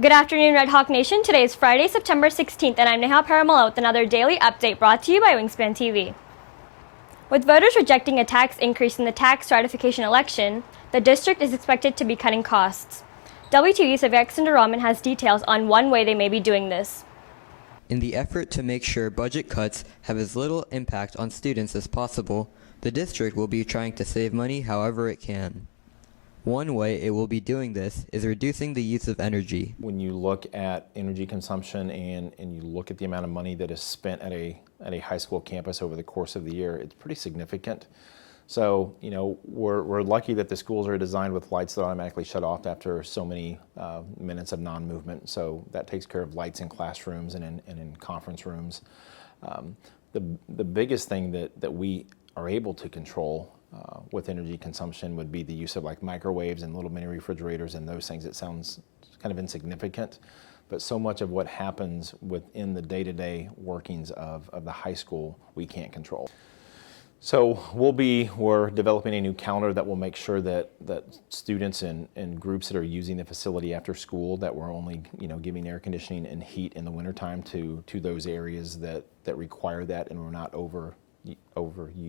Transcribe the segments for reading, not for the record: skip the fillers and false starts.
Good afternoon, Red Hawk Nation. Today is Friday, September 16th, and I'm Neha Paramala with another daily update brought to you by Wingspan TV. With voters rejecting a tax increase in the tax stratification election, the district is expected to be cutting costs. WTV's Alexander Rahman has details on one way they may be doing this. In the effort to make sure budget cuts have as little impact on students as possible, the district will be trying to save money however it can. One way it will be doing this is reducing the use of energy. When you look at energy consumption and you look at the amount of money that is spent at a high school campus over the course of the year, it's pretty significant. So, we're lucky that the schools are designed with lights that automatically shut off after so many minutes of non-movement. So that takes care of lights in classrooms and in conference rooms. The biggest thing that we are able to control with energy consumption would be the use of like microwaves and little mini refrigerators and those things. It sounds kind of insignificant, but so much of what happens within the day-to-day workings of the high school we can't control. So we're developing a new calendar that will make sure that students and groups that are using the facility after school, that we're only giving air conditioning and heat in the wintertime to those areas that require that, and we're not over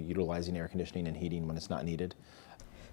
utilizing air conditioning and heating when it's not needed.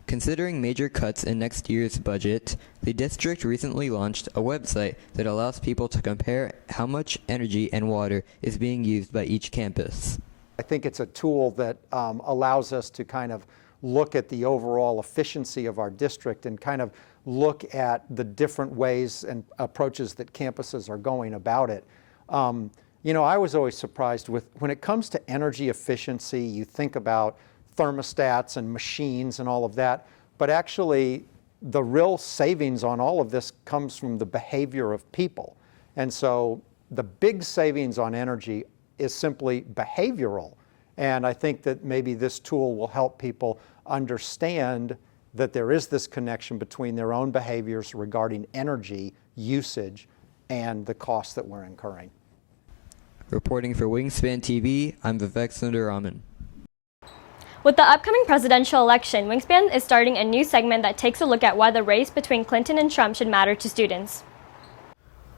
Considering major cuts in next year's budget, the district recently launched a website that allows people to compare how much energy and water is being used by each campus. I think it's a tool that allows us to kind of look at the overall efficiency of our district and kind of look at the different ways and approaches that campuses are going about it. I was always surprised when it comes to energy efficiency, you think about thermostats and machines and all of that, but actually the real savings on all of this comes from the behavior of people. And so the big savings on energy is simply behavioral. And I think that maybe this tool will help people understand that there is this connection between their own behaviors regarding energy usage and the costs that we're incurring. Reporting for Wingspan TV, I'm Alexander Rahman. With the upcoming presidential election, Wingspan is starting a new segment that takes a look at why the race between Clinton and Trump should matter to students.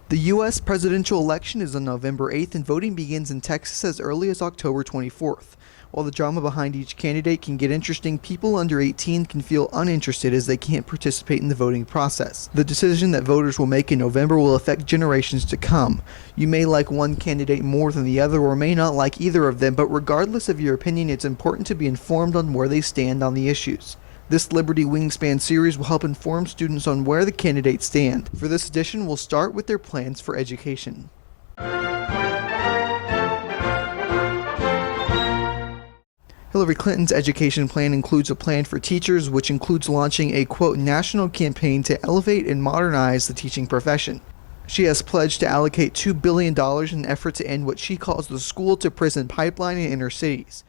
The U.S. presidential election is on November 8th, and voting begins in Texas as early as October 24th. While the drama behind each candidate can get interesting, people under 18 can feel uninterested as they can't participate in the voting process. The decision that voters will make in November will affect generations to come. You may like one candidate more than the other or may not like either of them, but regardless of your opinion, it's important to be informed on where they stand on the issues. This Liberty Wingspan series will help inform students on where the candidates stand. For this edition, we'll start with their plans for education. Hillary Clinton's education plan includes a plan for teachers, which includes launching a, quote, national campaign to elevate and modernize the teaching profession. She has pledged to allocate $2 billion in an effort to end what she calls the school-to-prison pipeline in inner cities.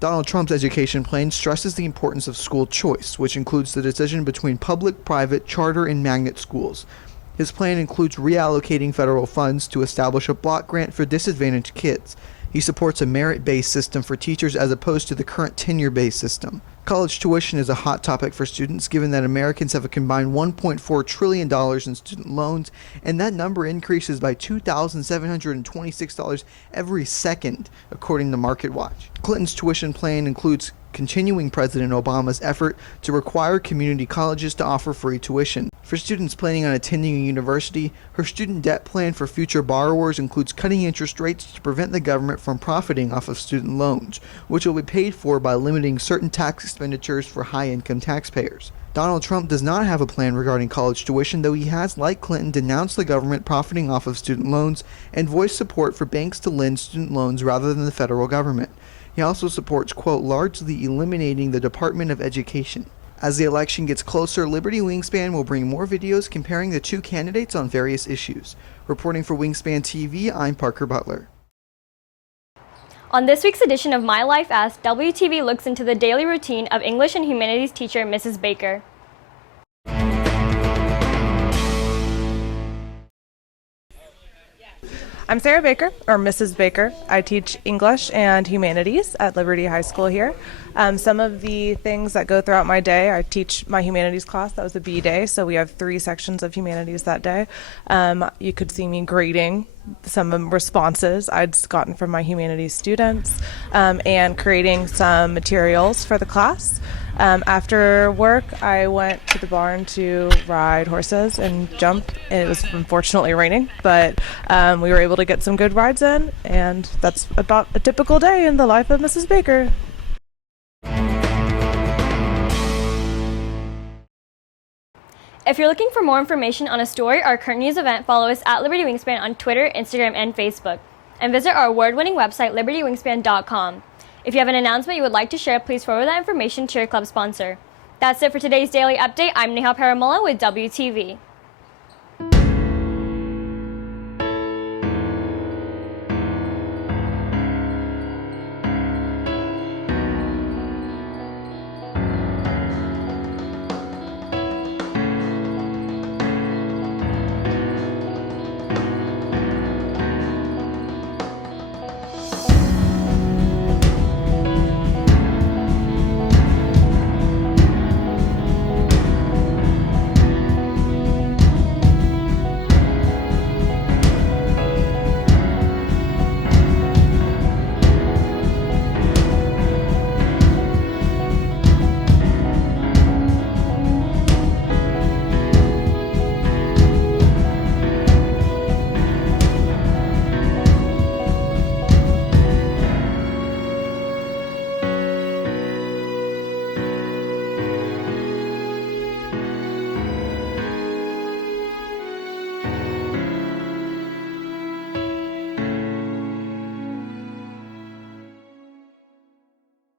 Donald Trump's education plan stresses the importance of school choice, which includes the decision between public, private, charter, and magnet schools. His plan includes reallocating federal funds to establish a block grant for disadvantaged kids. He supports a merit-based system for teachers as opposed to the current tenure-based system. College tuition is a hot topic for students, given that Americans have a combined $1.4 trillion in student loans, and that number increases by $2,726 every second, according to MarketWatch. Clinton's tuition plan includes continuing President Obama's effort to require community colleges to offer free tuition. For students planning on attending a university, her student debt plan for future borrowers includes cutting interest rates to prevent the government from profiting off of student loans, which will be paid for by limiting certain tax expenditures for high-income taxpayers. Donald Trump does not have a plan regarding college tuition, though he has, like Clinton, denounced the government profiting off of student loans and voiced support for banks to lend student loans rather than the federal government. He also supports, quote, largely eliminating the Department of Education. As the election gets closer, Liberty Wingspan will bring more videos comparing the two candidates on various issues. Reporting for Wingspan TV, I'm Parker Butler. On this week's edition of My Life Asked, WTV looks into the daily routine of English and Humanities teacher Mrs. Baker. I'm Sarah Baker, or Mrs. Baker. I teach English and Humanities at Liberty High School here. Some of the things that go throughout my day, I teach my Humanities class. That was a B day, so we have 3 sections of Humanities that day. You could see me grading some responses I'd gotten from my Humanities students and creating some materials for the class. After work, I went to the barn to ride horses and jump. It was unfortunately raining, but we were able to get some good rides in, and that's about a typical day in the life of Mrs. Baker. If you're looking for more information on a story or a current news event, follow us at Liberty Wingspan on Twitter, Instagram, and Facebook. And visit our award-winning website, libertywingspan.com. If you have an announcement you would like to share, please forward that information to your club sponsor. That's it for today's Daily Update. I'm Nehal Paramola with WTV.